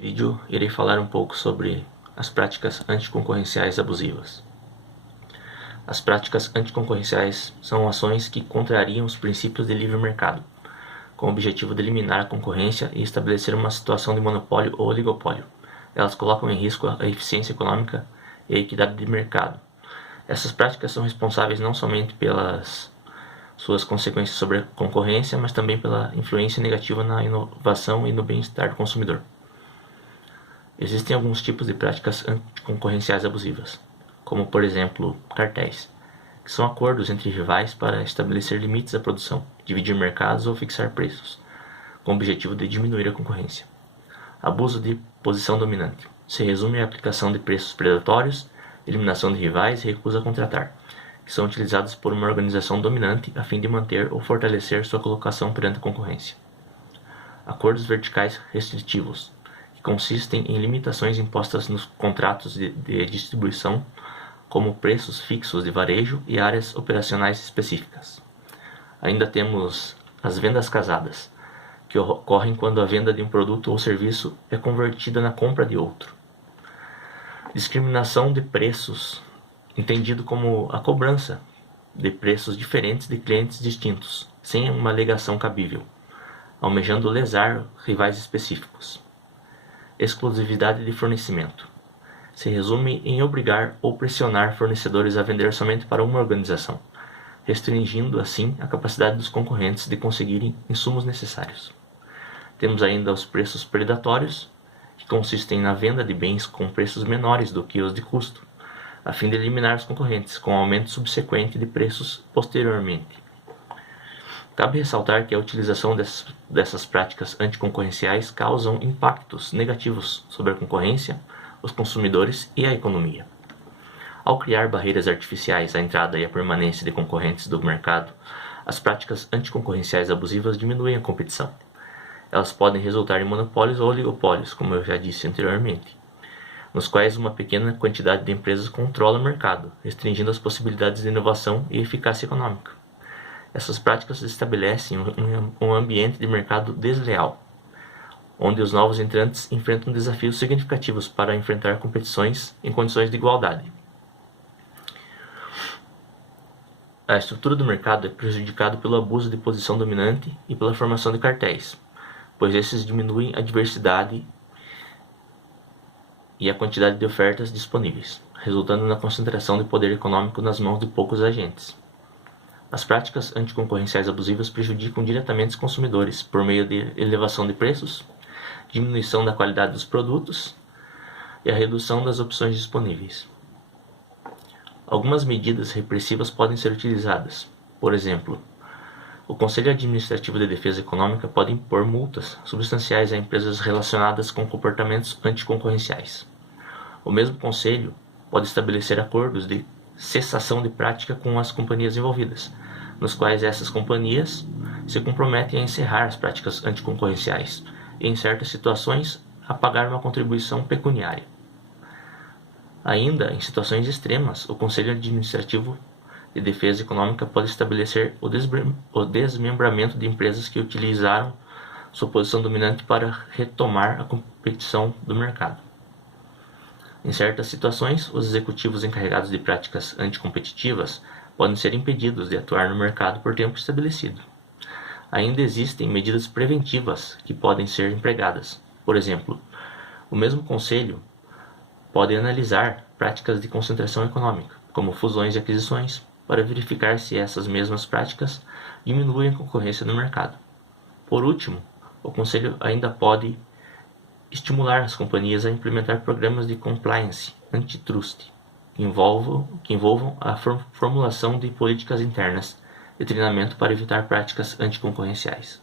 Vídeo irei falar um pouco sobre as práticas anticoncorrenciais abusivas. As práticas anticoncorrenciais são ações que contrariam os princípios de livre mercado, com o objetivo de eliminar a concorrência e estabelecer uma situação de monopólio ou oligopólio. Elas colocam em risco a eficiência econômica e a equidade de mercado. Essas práticas são responsáveis não somente pelas suas consequências sobre a concorrência, mas também pela influência negativa na inovação e no bem-estar do consumidor. Existem alguns tipos de práticas anticoncorrenciais abusivas, como por exemplo cartéis, que são acordos entre rivais para estabelecer limites à produção, dividir mercados ou fixar preços, com o objetivo de diminuir a concorrência. Abuso de posição dominante se resume à aplicação de preços predatórios, eliminação de rivais e recusa a contratar, que são utilizados por uma organização dominante a fim de manter ou fortalecer sua colocação perante a concorrência. Acordos verticais restritivos, que consistem em limitações impostas nos contratos de distribuição, como preços fixos de varejo e áreas operacionais específicas. Ainda temos as vendas casadas, que ocorrem quando a venda de um produto ou serviço é convertida na compra de outro. Discriminação de preços, entendido como a cobrança de preços diferentes de clientes distintos, sem uma alegação cabível, almejando lesar rivais específicos. Exclusividade de fornecimento se resume em obrigar ou pressionar fornecedores a vender somente para uma organização, restringindo assim a capacidade dos concorrentes de conseguirem insumos necessários. Temos ainda os preços predatórios, que consistem na venda de bens com preços menores do que os de custo, a fim de eliminar os concorrentes, com aumento subsequente de preços posteriormente. Cabe ressaltar que a utilização dessas práticas anticoncorrenciais causam impactos negativos sobre a concorrência, os consumidores e a economia. Ao criar barreiras artificiais à entrada e à permanência de concorrentes do mercado, as práticas anticoncorrenciais abusivas diminuem a competição. Elas podem resultar em monopólios ou oligopólios, como eu já disse anteriormente, nos quais uma pequena quantidade de empresas controla o mercado, restringindo as possibilidades de inovação e eficácia econômica. Essas práticas estabelecem um ambiente de mercado desleal, onde os novos entrantes enfrentam desafios significativos para enfrentar competições em condições de igualdade. A estrutura do mercado é prejudicada pelo abuso de posição dominante e pela formação de cartéis, pois esses diminuem a diversidade e a quantidade de ofertas disponíveis, resultando na concentração de poder econômico nas mãos de poucos agentes. As práticas anticoncorrenciais abusivas prejudicam diretamente os consumidores por meio de elevação de preços, diminuição da qualidade dos produtos e a redução das opções disponíveis. Algumas medidas repressivas podem ser utilizadas. Por exemplo, o Conselho Administrativo de Defesa Econômica pode impor multas substanciais a empresas relacionadas com comportamentos anticoncorrenciais. O mesmo Conselho pode estabelecer acordos de cessação de prática com as companhias envolvidas, nos quais essas companhias se comprometem a encerrar as práticas anticoncorrenciais e, em certas situações, a pagar uma contribuição pecuniária. Ainda, em situações extremas, o Conselho Administrativo de Defesa Econômica pode estabelecer o desmembramento de empresas que utilizaram sua posição dominante para retomar a competição do mercado. Em certas situações, os executivos encarregados de práticas anticompetitivas podem ser impedidos de atuar no mercado por tempo estabelecido. Ainda existem medidas preventivas que podem ser empregadas. Por exemplo, o mesmo Conselho pode analisar práticas de concentração econômica, como fusões e aquisições, para verificar se essas mesmas práticas diminuem a concorrência no mercado. Por último, o Conselho ainda pode estimular as companhias a implementar programas de compliance antitrust que envolvam a formulação de políticas internas e treinamento para evitar práticas anticoncorrenciais.